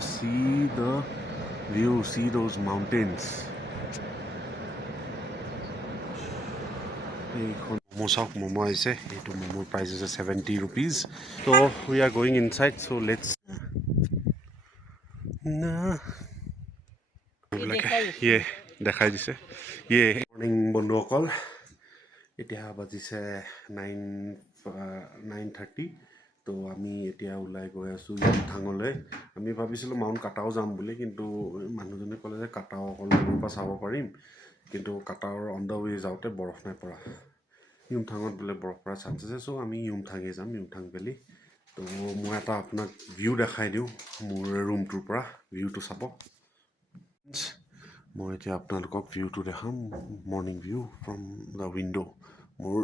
just see the view, see those mountains. Momo shop, momo aise. Eto momo price is 70 rupees. So we are going inside. So let's. Nah. Ye dekhai dise. Ye morning bondukol. এতিয়া বাজিছে 9:30 তো আমি এতিয়া ওলাই গৈ আছোঁ ইউমথাঙলৈ আমি ভাবিছিলোঁ মাউণ্ট কাটাও যাম বুলি কিন্তু মানুহজনে ক'লে যে কাটাও অকল দূৰৰ পৰা চাব পাৰিম কিন্তু কাটাওৰ অন দ্য ৱে যাওঁতে বৰফ নাই পৰা ইউমথাঙত বোলে বৰফ পৰা চান্স আছে চ' আমি ইউমথাঙে যাম ইউমথাং ভেলি তো মই এটা আপোনাক ভিউ দেখাই দিওঁ মোৰ ৰুমটোৰ পৰা ভিউটো চাব মই এতিয়া আপোনালোকক ভিউটো দেখাম morning view from the window' মোৰ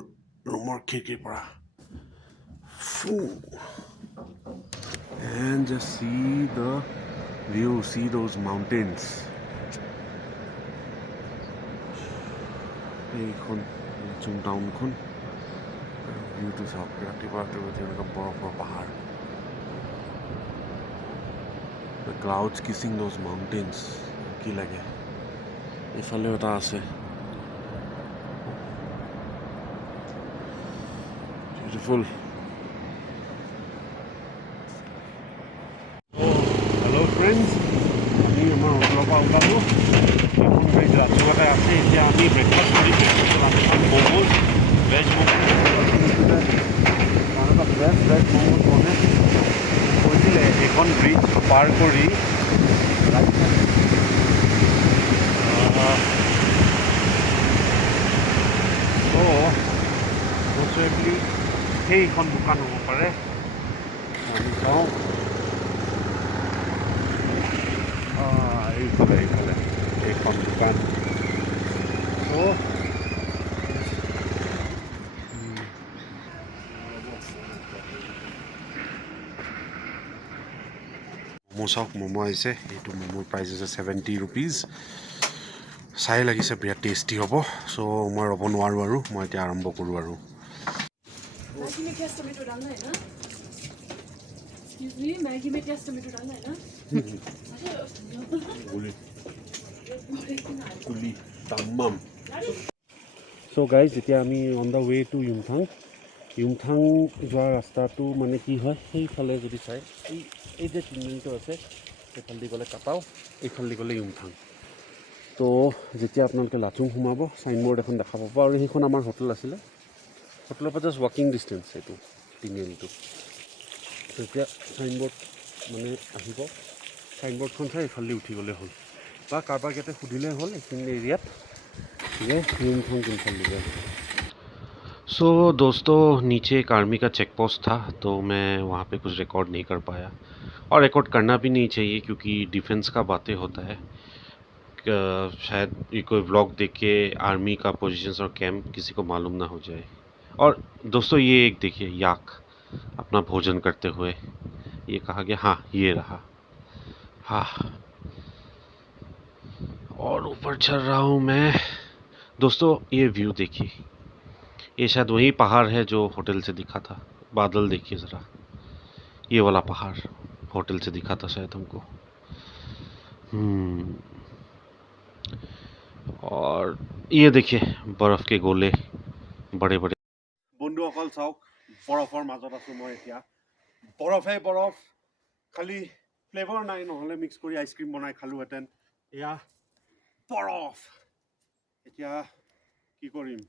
ৰুমৰ খিৰিকীৰ পৰা and just see the view, see those mountains. এইখন Lachung টাউনখন ভিউটো চাওক ৰাতিপুৱা তেনেকুৱা বৰফৰ পাহাৰ the clouds kissing those mountains কি লাগে এইফালেও এটা আছে beautiful. Hello friends, আমি আমাৰ হোটেলৰ পৰা ওলালোঁ এখন গাড়ী ৰাতিপুৱাতে আছে এতিয়া আমি ব্ৰেকফাষ্ট কৰি momos veg momo' best veg momos বনে কৈছিলে এখন ব্ৰিজ পাৰ কৰি মষ্টলি সেইখন দোকান হ'ব পাৰে আমি চাওঁ এইফালে এইখন দোকান ম'ম' চাওক ম'ম' আহিছে এইটো ম'ম'ৰ প্ৰাইচ আছে 70 rupees চাই লাগিছে বিৰাট টেষ্টি হ'ব চ' মই ৰ'ব নোৱাৰোঁ আৰু মই এতিয়া আৰম্ভ কৰোঁ আৰু চ' গাইজ এতিয়া আমি on the way to Yumthang যোৱাৰ ৰাস্তাটো মানে কি হয় সেইফালে যদি চাই এই যে তিনিটো আছে সেইফালেদি গ'লে কাটাও এইফালেদি গ'লে ইউমথাং তো যেতিয়া আপোনালোকে লাচুং সোমাব চাইনবৰ্ড এখন দেখা পাব আৰু সেইখন আমাৰ হোটেল আছিলে হোটেলৰ পৰা জাষ্ট ৱাকিং ডিষ্টেঞ্চ এইটো তিনিআলিটো তেতিয়া চাইনবৰ্ড মানে আহিব চাইনবৰ্ডখন চাই এইফালেদি উঠি গ'লে হ'ল বা কাৰোবাক ইয়াতে সুধিলে হ'ল এইখিনি এৰিয়াত ये यूमथांग किनफाल लिया सो दोस्तों नीचे एक आर्मी का चेक पोस्ट था तो मैं वहाँ पे कुछ रिकॉर्ड नहीं कर पाया और रिकॉर्ड करना भी नहीं चाहिए क्योंकि डिफेंस का बातें होता है शायद ये कोई व्लॉग देख के आर्मी का पोजीशंस और कैंप किसी को मालूम ना हो जाए और दोस्तों ये एक देखिए याक अपना भोजन करते हुए ये कहा गया हाँ ये रहा हाँ और ऊपर चढ़ रहा हूँ मैं दोस्तों ये व्यू देखिए ये शायद वही पहाड़ है जो होटल से दिखा था बादल देखिए ज़रा ये वाला पहाड़ होटल से दिखा था शायद हमको और ये देखिए बर्फ़ के गोले बड़े बड़े বন্ধুসকল চাওক বৰফৰ মাজত আছোঁ মই এতিয়া বৰফে বৰফ খালি ফ্লেভাৰ নাই নহ'লে মিক্স কৰি আইচক্ৰীম বনাই খালোহেঁতেন এয়া বৰফ এতিয়া কি কৰিম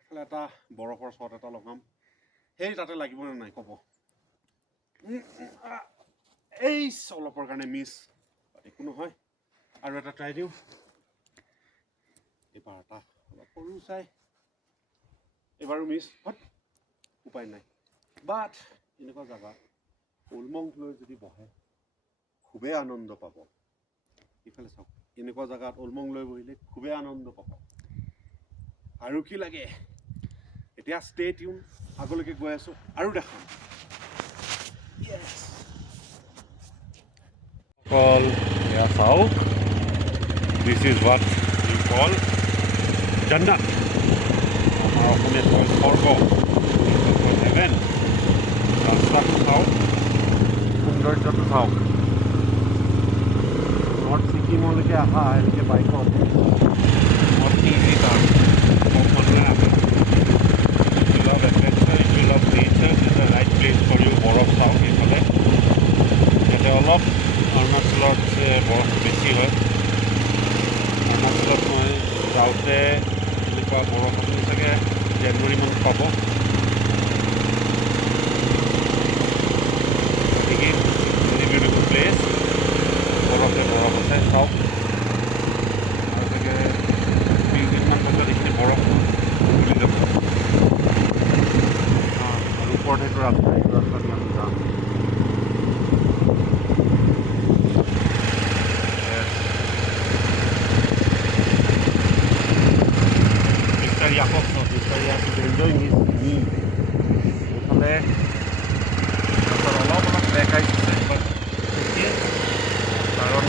এফালে এটা বৰফৰ শ্বট এটা লগাম সেই তাতে লাগিবনে নাই ক'ব এই অলপৰ কাৰণে মিছ একো নহয় আৰু এটা ট্ৰাই দিওঁ এইবাৰ এটা অলপ সৰু চাই এইবাৰো মিছ উপায় নাই বাট এনেকুৱা জেগা উলমংক লৈ যদি বহে খুবেই আনন্দ পাব এইফালে চাওক এনেকুৱা জেগাত উলমং লৈ বহিলে খুবেই আনন্দ পাব আৰু কি লাগে এতিয়া ষ্টে টিউন আগলৈকে গৈ আছোঁ আৰু দেখাম কল এয়া চাওক দিছ ইজ হোৱাট ইউ কল জান্নাত আমাৰ অসমীয়াত কয় স্বৰ্গ হেভেন ৰাস্তাটো চাওক সৌন্দৰ্যটো চাওক নৰ্থ ছিকিমলৈকে অহা এনেকৈ বাইকত নট ইজি টাৰ্ম কম মানুহে আহে if you love adventure if you love nature is the right place for you বৰফ চাওক এইফালে ইয়াতে অলপ অৰুণাচলত বৰফ বেছি হয় অৰুণাচলত মই যাওঁতে এনেকুৱা বৰফ আপুনি চাগে জানুৱাৰীমান পাব গতিকে ভেৰি বিউটিফুল প্লেচ বৰফে বৰফ আছে চাওক আৰু চাগে 20 দিনমান পাছত এইখিনি বৰফ তুলি যাব আৰু ওপৰত সেইটো ৰাস্তা এইটো ৰাস্তা দি আমি যাম Mr. Yak is enjoying his meal. এইফালে অলপ বেক আহিছে বাট ঠিকেই কাৰণ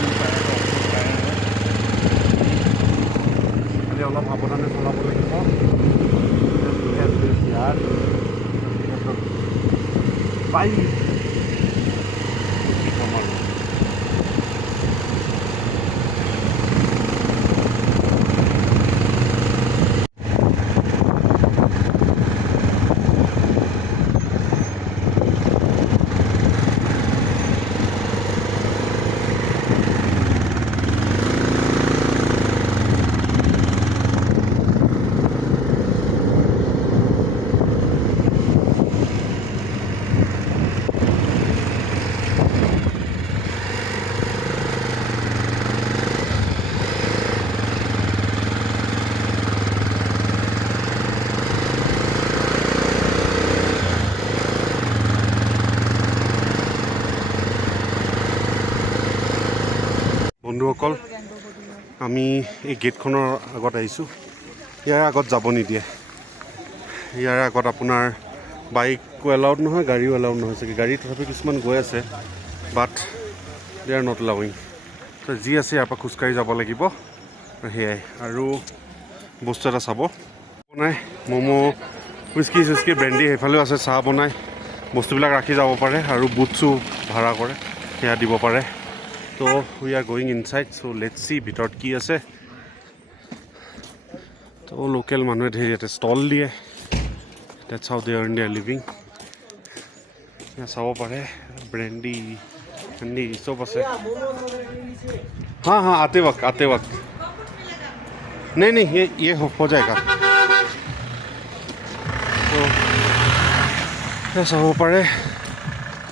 খালি অলপ সাৱধানে চলাব লাগিব ইয়াৰ বাইক কি ক'ম আৰু বন্ধুসকল আমি এই গেটখনৰ আগত আহিছোঁ ইয়াৰ আগত যাব নিদিয়ে ইয়াৰ আগত আপোনাৰ বাইকো এলাউড নহয় গাড়ীও এলাউড নহয় চাগে গাড়ী তথাপি কিছুমান গৈ আছে but they are not allowing তো যি আছে ইয়াৰ পৰা খোজকাঢ়ি যাব লাগিব সেয়াই আৰু বস্তু এটা চাব বনাই ম'ম' হুইস্কি চুইস্কি ব্ৰেণ্ডি সেইফালেও আছে চাহ বনাই বস্তুবিলাক ৰাখি যাব পাৰে আৰু বুটছো ভাড়া কৰে সেয়া দিব পাৰে তো we are going inside so' let's C ভিতৰত কি আছে তো লোকেল মানুহে ধেৰ ইয়াতে ষ্টল দিয়ে that's how they earn their living চাব পাৰে ব্ৰেণ্ডি ठंडी सब আছে हाँ हाँ आते वक्त नहीं नहीं ये हो जाएगा तो ऐसा हो पड़े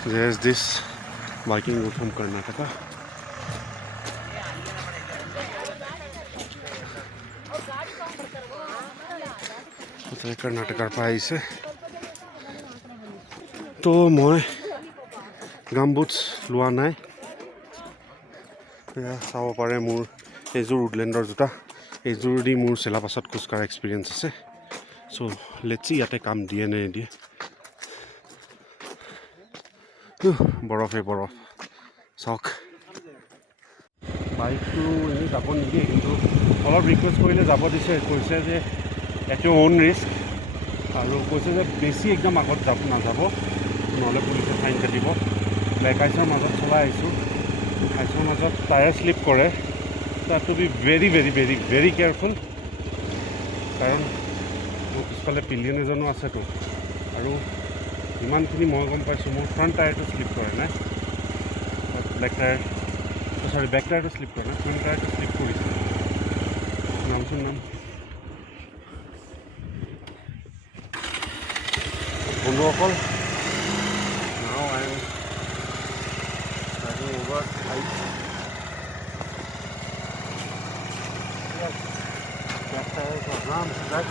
there is this biking route from Karnataka कर्नाटकार পৰা আহিছে তো মই গামবুটছ লোৱা নাই চাব পাৰে মোৰ এইযোৰ উডলেণ্ডৰ জোতা এইযোৰ দি মোৰ চেলাপাছত খোজকাঢ়া এক্সপিৰিয়েঞ্চ আছে চ' লেটছি ইয়াতে কাম দিয়ে নে নিদিয়ে বৰফে বৰফ চাওক বাইকটো এনেই যাব নিদিয়ে কিন্তু অলপ ৰিকুৱেষ্ট কৰিলে যাব দিছে কৈছে যে এট ইউৰ অ'ন ৰিস্ক আৰু কৈছে যে বেছি একদম আগত নাযাব নহ'লে পুলিচে ফাইন কাটিব বাইক আইচৰ মাজত চলাই আহিছোঁ আইচৰ মাজত টায়াৰ শ্লিপ কৰে তাত to be very very very very careful কাৰণ মোৰ পিছফালে পিলিয়ন এজনো আছেতো আৰু ইমানখিনি মই গম পাইছোঁ মোৰ ফ্ৰণ্ট টায়াৰটো শ্লিপ কৰে নাই বেক টায়াৰটো শ্লিপ কৰে নাই ফ্ৰণ্ট টায়াৰটো শ্লিপ কৰিছে নামচোন নাম বন্ধুসকল now I am driving over heights yes back tires are around back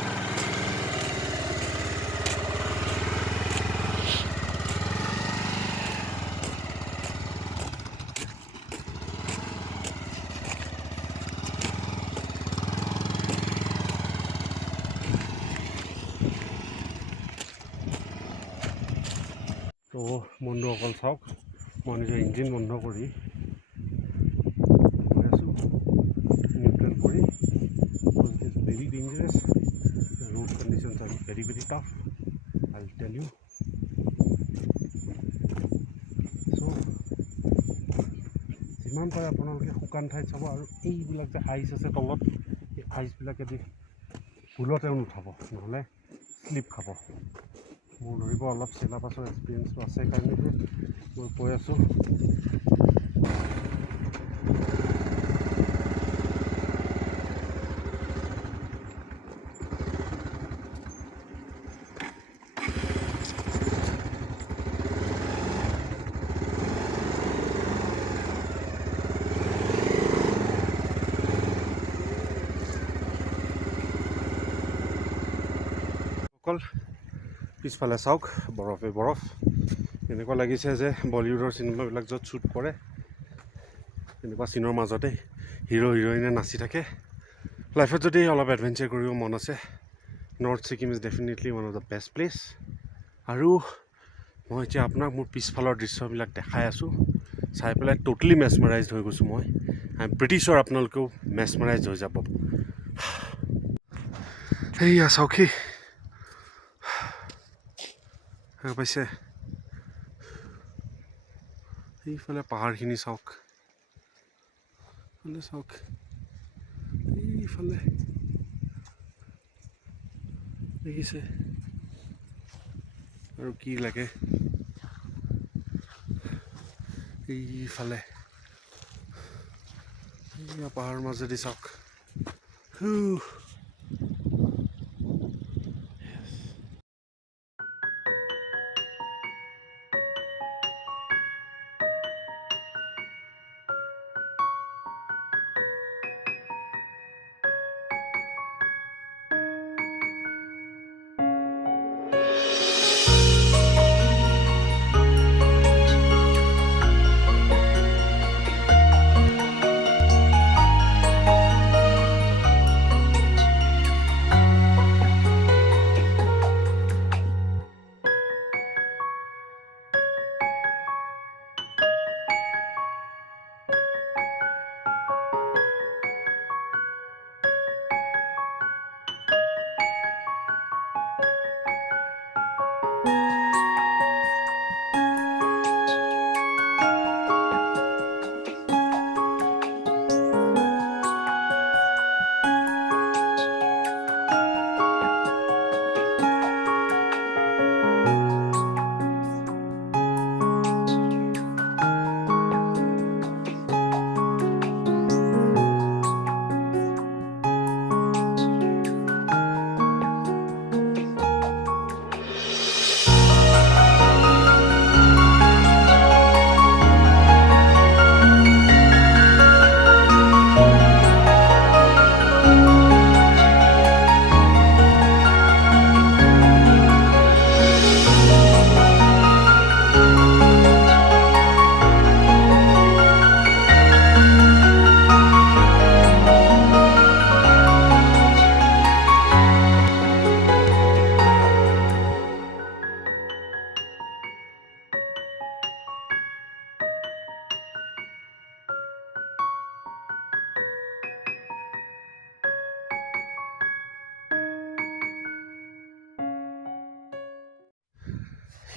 তো বন্ধুসকল চাওক মই নিজৰ ইঞ্জিন বন্ধ কৰি আছোঁ নিউট্ৰেল কৰি it is very dangerous road conditions R very very tough I will tell you so' যিমান পাৰে আপোনালোকে শুকান ঠাইত চাব আৰু এইবিলাক যে আইচ আছে তলত এই আইচবিলাকেদি ভুলতেও নুঠাব নহ'লে স্লিপ খাব মোৰ ধৰিব অলপ চিলাবাছৰ এক্সপিৰিয়েঞ্চটো আছে কাৰণেতো মই কৈ আছোঁ অকল পিছফালে চাওক বৰফে বৰফ এনেকুৱা লাগিছে যে বলিউডৰ চিনেমাবিলাক য'ত শ্বুট কৰে এনেকুৱা চিনৰ মাজতে হিৰো হিৰইনে নাচি থাকে লাইফত যদি অলপ এডভেঞ্চাৰ কৰিব মন আছে north Sikkim is definitely one of the best place আৰু মই এতিয়া আপোনাক মোৰ পিছফালৰ দৃশ্যবিলাক দেখাই আছোঁ চাই পেলাই ট'টেলি মেছমাৰাইজড হৈ গৈছোঁ মই আই এম প্ৰিটি শ্যোৰ আপোনালোকেও মেছমাৰাইজড হৈ যাব সেয়া চাওকহি পাইছে এইফালে পাহাৰখিনি চাওক চাওক এইফালে দেখিছে আৰু কি লাগে এইফালে পাহাৰৰ মাজেদি চাওক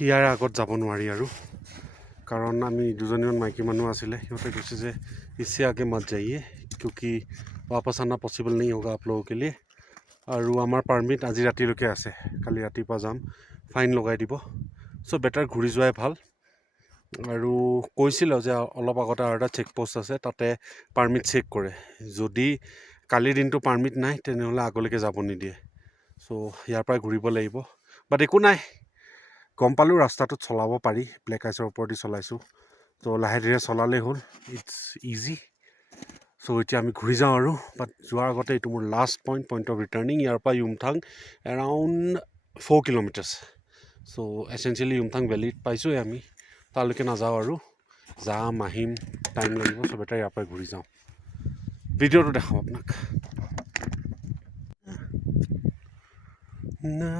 ইয়াৰ আগত যাব নোৱাৰি আৰু কাৰণ আমি দুজনীমান মাইকী মানুহ আছিলে সিহঁতে কৈছে যে इससे आगे मत जाइए क्योंकि वापस आना पॉसिबल नहीं होगा आप लोगों के लिए আৰু আমাৰ পাৰ্মিট আজি ৰাতিলৈকে আছে কালি ৰাতিপুৱা যাম ফাইন লগাই দিব চ' বেটাৰ ঘূৰি যোৱাই ভাল আৰু কৈছিল যে অলপ আগতে আৰু এটা চেক পোষ্ট আছে তাতে পাৰ্মিট চেক কৰে যদি কালিৰ দিনটো পাৰ্মিট নাই তেনেহ'লে আগলৈকে যাব নিদিয়ে চ' ইয়াৰ পৰাই ঘূৰিব লাগিব বাট একো নাই গম পালোঁ ৰাস্তাটোত চলাব পাৰি ব্লেক আইচৰ ওপৰেদি চলাইছোঁ তো লাহে ধীৰে চলালেই হ'ল ইটছ ইজি চ' এতিয়া আমি ঘূৰি যাওঁ আৰু বাট যোৱাৰ আগতে এইটো মোৰ লাষ্ট পইণ্ট অফ ৰিটাৰ্ণিং ইয়াৰ পৰা য়ুমথাং এৰাউণ্ড 4 কিলোমিটাৰ্ছ চ' এচেঞ্চিয়েলি য়ুমথাং ভেলীত পাইছোঁৱে আমি তালৈকে নাযাওঁ আৰু যাম আহিম টাইম লাগিব চ' বেটাৰ ইয়াৰ পৰাই ঘূৰি যাওঁ ভিডিঅ'টো দেখাওঁ আপোনাক না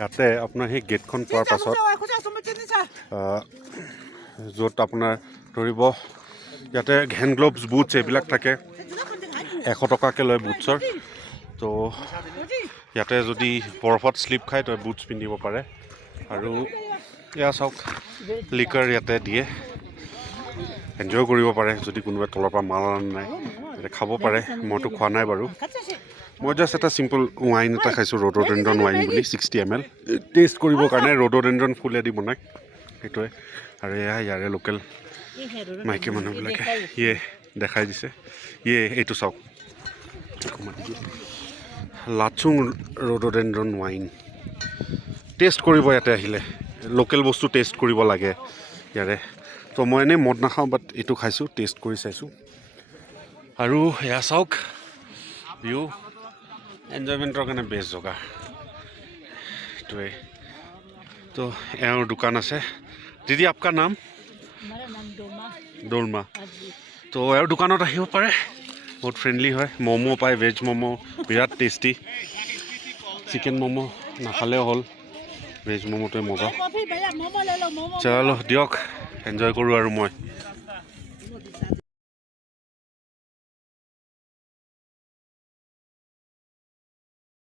ইয়াতে আপোনাৰ সেই গেটখন পোৱাৰ পাছত য'ত আপোনাৰ ধৰিব ইয়াতে হেণ্ড গ্ল'ভছ বুটছ এইবিলাক থাকে 100 টকাকৈ লয় বুটছৰ তো ইয়াতে যদি বৰফত শ্লিপ খায় তই বুটছ পিন্ধিব পাৰে আৰু এয়া চাওক লিকাৰ ইয়াতে দিয়ে এনজয় কৰিব পাৰে যদি কোনোবাই তলৰ পৰা মাল আনা নাই ইয়াতে খাব পাৰে মইতো খোৱা নাই বাৰু মই জাষ্ট এটা চিম্পল ৱাইন এটা খাইছোঁ ৰড'ডেণ্ড্ৰন ৱাইন বুলি 60 ml টেষ্ট কৰিবৰ কাৰণে ৰড'ডেণ্ড্ৰন ফুলেদি বনায় সেইটোৱে আৰু এয়া ইয়াৰে লোকেল মাইকী মানুহবিলাকে ইয়ে দেখাই দিছে ইয়ে এইটো চাওক লাচুং ৰড'ডেণ্ড্ৰন ৱাইন টেষ্ট কৰিব ইয়াতে আহিলে লোকেল বস্তু টেষ্ট কৰিব লাগে ইয়াৰে তো মই এনেই মদ নাখাওঁ বাট এইটো খাইছোঁ টেষ্ট কৰি চাইছোঁ আৰু এয়া চাওক ভিউ এনজয়মেণ্টৰ কাৰণে বেষ্ট জেগা এইটোৱে তো এওঁৰ দোকান আছে দিদি আপোনাৰ নাম দৌৰমা তো এওঁৰ দোকানত আহিব পাৰে বহুত ফ্ৰেণ্ডলি হয় ম'ম' পায় ভেজ ম'ম' বিৰাট টেষ্টি চিকেন ম'ম' নাখালেও হ'ল ভেজ ম'ম'টোৱে মজা চলো দিয়ক এনজয় কৰোঁ আৰু মই